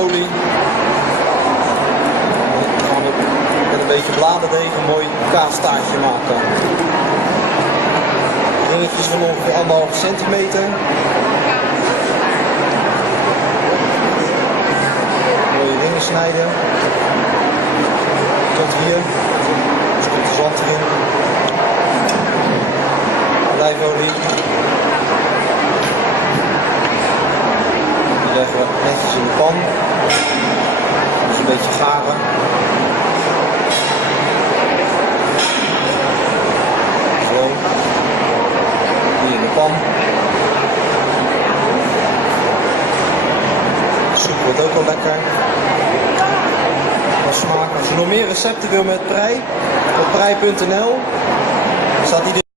olie. Dan gaan we met een beetje bladerdeeg een mooi kaastaartje maken. Ringetjes van ongeveer 1,5 centimeter. Mooie ringen snijden. Tot hier. Dus komt de zand erin. Olijfolie. Die leggen we netjes in de pan. Dus een beetje garen. Zo. Hier in de pan. De soep wordt ook wel lekker. Van smaak. Als je nog meer recepten wil met prei, op prei.nl staat die